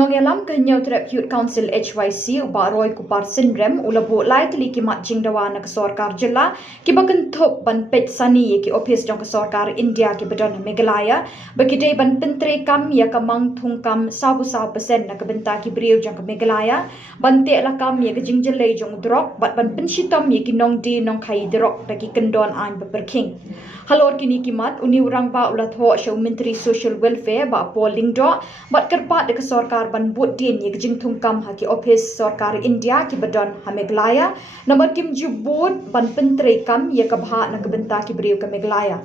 Unong yalam kenyau terap Youth Council HYC uba Roy Kupar Sinrem ulabo lai tili ki mat jingdawa na kesorkar jela ki bakan thop ban pet sani ki office jong kesorkar India ki bedon Meghalaya bagi day ban pentre kam ya kamang thung kam 100% na kebenta ki beriu jong ke Meghalaya ban te la kam ya ke jingjele jong drok bat ban penshitom ya ki nong di nong khai drok bagi kendon an beperking halor kini ki mat uni urang ba ulat ho show menteri social welfare ba polling do bat kerpat de kesorkar ban but din ye jing thungkam ha ki office sarkar India ki badon ha Meghalaya nomor kim jubut ban pentre kam ye kabha na kebenta ki beriu ke Meghalaya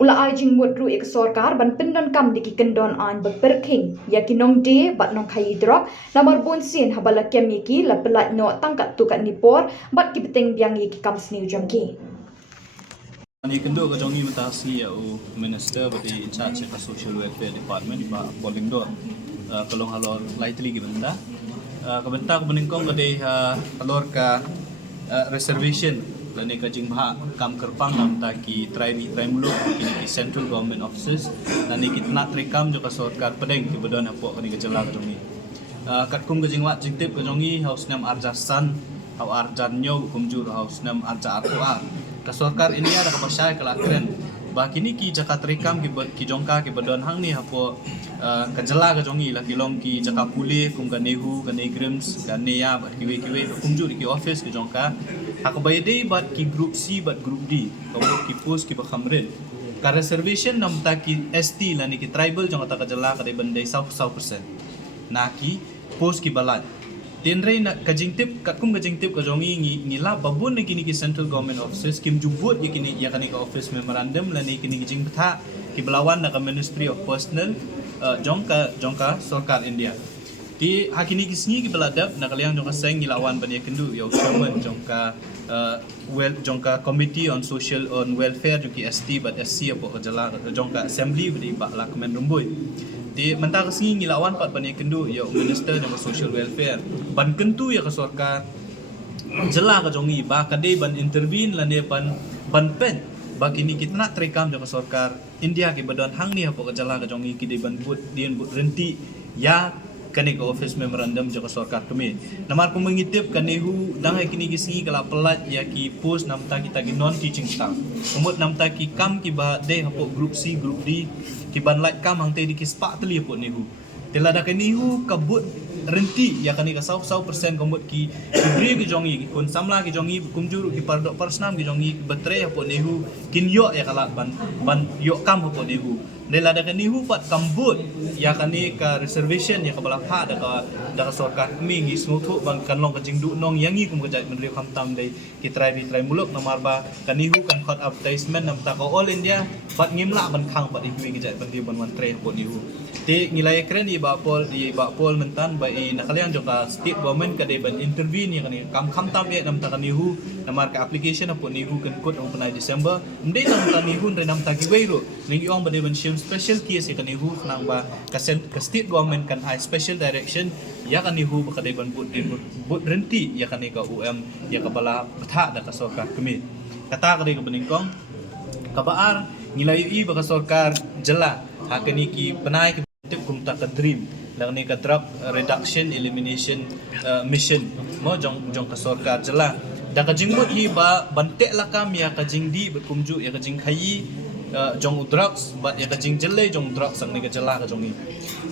ula ai jing mut ru ek sarkar ban pendon kam diki kendon an beperking ya ki nong de bat nong khai drok nomor bon sin habala kem ye ki la pelat no tangkat tu kat nipor bat ki beteng biang ye ki kam sniu jongki Ani kendo ka jongi matasi au minister bati in charge of social welfare department ba polling do kalong halor lightly gibenda ka benta ko beningkong kade halor ka reservation lani ka jingha kam kerpang nam ta ki try mulo ki central government offices lani ki tna trikam jo ka sarkar pedeng ki bedon apo kani ka jela ka jongi kat kum ka jingwa jingtip ka jongi haus nam arjasan au arjan nyo kumjur haus nam arja arwa ka sarkar India da kapasya kala kren ba kini ki jaka trikam ki jongka ki bedon hang ni hapo kajela ka jongi la kilong ki jaka puli kum ka nehu ka negrims ka neya ba kiwe kumjur ki office ki jongka hakabayde bat ki group C bat group D ka ki post ki ba khamren ka reservation nam ta ki ST la ni ki tribal jong ta kajela ka de bandai 100% na ki post ki balat Tenre na kajingtip kakum kajingtip kajongi ngila babun na kini ki central government offices kim jubut ya kini ya kani ka office memorandum la ni kini jing betha ki belawan na ka ministry of personal jongka sarkar India di hakini ki sni ki beladap na kaliang jongka seng ngilawan ban ya kendu ya chairman jongka committee on social on welfare jongki ST but SC apa jala jongka assembly bdi ba la kemen rumbui di mentang singi ngilawan pat ban kendu ya minister jong social welfare ban kentu ya ka sarkar jela ka jongi ba kade ban intervene la ne ban pen ba kini kitna trekam jong ka sarkar India ki badon hang ni hapo ka jela ka jongi ki de ban but dien but renti ya kani ka office memorandum jong ka sarkar kami namar ko mengitip kanehu dang kini ki singi kala pelat ya ki post namta kita ki non teaching staff umut namta ki kam ki ba de hapo group C group D ki ban light kam hang te di ki spa teli hapo nehu telada kanihu kabut renti ya kani ka 100% komut ki bri ki jongi ki kun samla ki jongi kumjuru ki pardok persnam ki jongi betre hapo nehu kin yo ya kala ban yo kam hapo nehu nelada kanihu pat kambut ya kani ka reservation ya ka balapha da ka sarkar kami ngi smuthu bang kanlong ka jingdu nong yangi kum ka jai menteri khamtam dei ki try muluk namar ba kanihu kan khot advertisement nam ta ka all India pat ngimla ban khang pat iwi ki jai menteri ban menteri hapo nehu ti ngilai keren di bapol mentan ba i nakaliang joka state government ka de ban intervene ya kani kam khamtam ye nam ta kanihu namar ka application hapo nehu kan kod ang panai December mde nam ta nehu re nam ta ki weiro ning yong ba de ban special case kan ihu nang ba ka state government kan high special direction ya kan ihu ba kadai ban but renti ya kan ka UM ya ka bala betha da ka sarkar kami kata kadai ka beningkong kabaar ngilayu i ba ka sarkar jela hakani ki panai ki tip kum ta ka dream lang ni ka drug reduction elimination mission mo jong ka sarkar jela da ka jingbut hi ba bante la kam ya ka jingdi berkumju ya ka jing khayi jong drugs but ya kajing jelle jong drugs sang ni ka jela ka jongi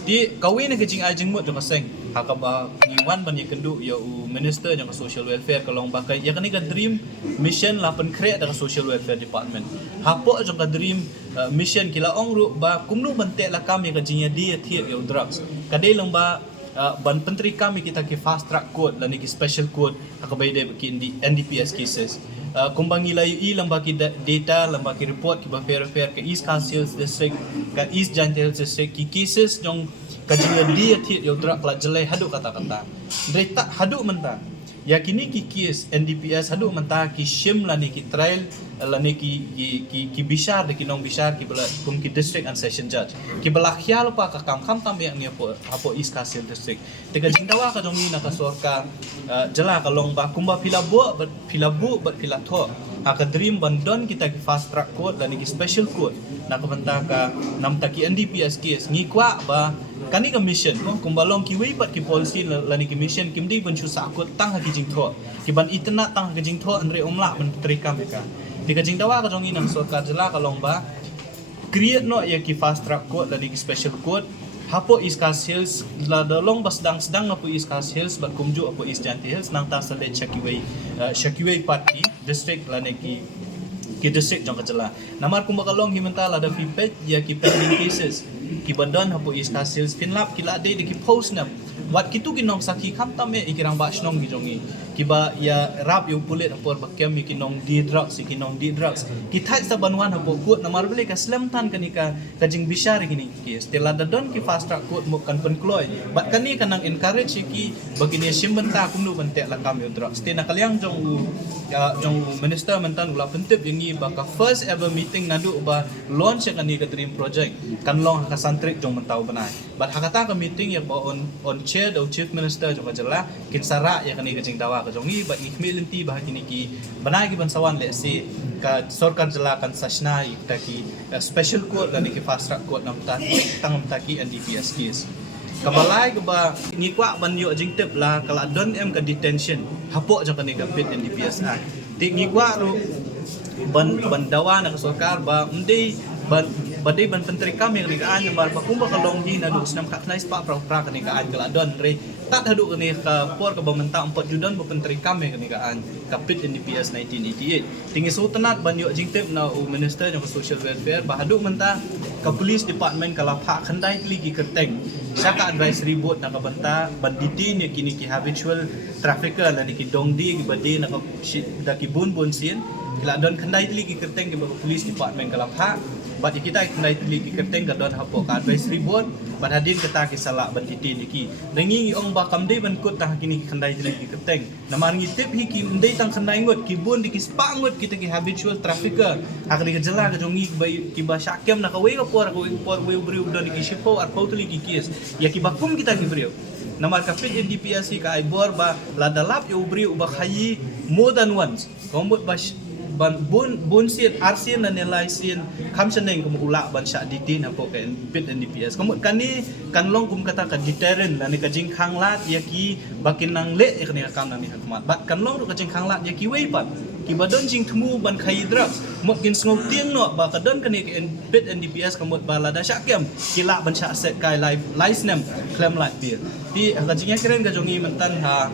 di kawin ka jing ajing mo jong kaseng hakaba ngiwan ban ya kendu ya minister jong social welfare kalong bakai ya kani ka dream mission la pen create da social welfare department hapo jong ka dream mission kila ong ru ba kumnu bante la kam ya kajing ya dia thiet ya drugs kadai lang ba ban pentri kami kita ki fast track code la ni ki special code hakabay de ki NDPS cases kumbang nilai ilang baki data lambaki report ki ba fair ke East Council district ka East Giant district ki cases jong kajinga dia thiet yo drak la jelai hadu kata-kata data hadu menta ya kini ki case NDPS hadu menta ki shim la ni ki trial la ni ki bishar de ki nong bishar ki bala kum ki district and session judge ki bala khial pa ka kam tam yang ni apo East Council district tega jindawa ka jong ni na ka sarkar jela ka long ba kumba filabu but filatho Aka dream bandon kita ki fast track court dan ki special court na kabanta ka nam taki NDPS case ngi kwa ba kani ka mission ko kumbalong ki wei pat ki policy lani ki mission kim di ban chu sa court tang ha ki jing tho ki ban itna tang ka jing tho andre omla ban trika meka ti ka jing dawa ka jong inang sarkar jela ka long ba create no ya ki fast track court lani ki special court hapo East Coast Hills la dolong basdang sedang na po East Coast Hills bat kumju apo East Janti Hills nang ta sa le Shakiway party district la ne ki district jong kajala namar kumbakalong himantala da fipet ya ki pending cases ki bandon hapo East Coast Hills pinlap ki la de ki post na wat kitu ginong saki kamta me ikirang ba shnong gijongi kiba ya rap yu pulit apor bakem kinong di drugs ki thai sa banwan hapo kut namar bele ka slam tan kanika kajing bishar gini ki stela da don ki fast track kut mo kan penkloy bat kani kanang encourage ki bagini simbenta kumnu bante la kam yu drugs tena kalyang jong minister mentan ula pentip yangi baka first ever meeting nadu ba launch kani ka dream project kan long ka santrik jong mentau banai bat hakata ka meeting ya ba on chair do chief minister jong kajala kin sara ya kani kajing dawa ka jongi ba ikmelinti bah kini ki banai ki bansawan le si ka sarkar jala kan sashna ikta ki special court dan ki fast track court nam ta tangam ta ki NDPS case kabalai ke ba ngikwa ban yo jing tip la kala don em ka detention hapo jong kani ka pit NDPS act ti ngikwa ro ban dawa na sarkar ba mdi badai ban penteri kami kani kaan yang bar bakumba kalong di na dus nam kaknais pa pra kani kaan kala don re tat hadu kani ka por ka bamenta 4 judan ba penteri kami kani kaan kapit NDPS 1988 tingi sultanat ban yo jingtep na minister yang social welfare ba hadu menta ka police department kala pha khandai ligi kerteng saka advisory board na kabanta banditi ni kini ki habitual trafficker la ki dongdi ki badi na ka ki bun sin kala don khandai ligi kerteng ki ba police department kala pha bat kita kena teliti kerteng ka don hapo ka advisory board ban hadin kata ki salak ban titi niki nengi ong ba kamde ban kut tah kini kandai teliti kerteng namar ngi tip hi ki ndai tang kandai ngot ki bun diki spangot kita ki habitual trafficker akri ka jala ka jongi ki ba syakem na ka we ka por we bri don ki shipo ar pautli ki kis ya ki bakum kita ki bri namar ka pit NDPS ka ai bor ba la dalap yo bri uba khayi more than once kombot ba ban bun sin arsin dan nilai sin kam seneng kum ula ban sya ditin apo ka pit NDPS kamu kani kan long kum kata ka deterrent dan ka jing khanglat ya ki bakin nang le ya kani kam nami hakmat bat kan long ru ka jing khanglat ya ki wei pat ki badon jing thmu ban khai drugs mot gin sngo tieng no ba ka don kani ka pit NDPS kamot bala da sya kem kila ban sya set kai live license claim lat bir ti ka jing ya keren ka jongi mentan ha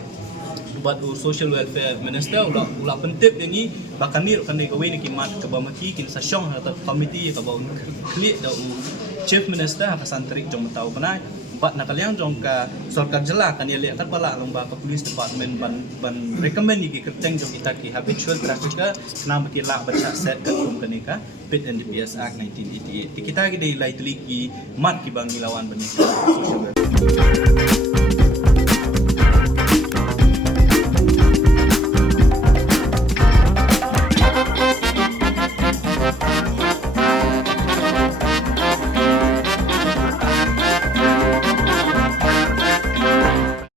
buat social welfare minister ula pentip yangi bakanir kan ni gawe ni kimat ke bamaki kin sa syong atau committee ka ba klik da chief minister ka santrik jong tau banai empat nakaliang jong ka sarkar jela kan ile kan pala lomba ka police department ban recommend ni kerteng jong kita ki habitual trafficker nam ki la baca set ka kum kanika pit NDPS Act 1988 kita ki dai lightly ki mat ki bang ilawan ban social welfare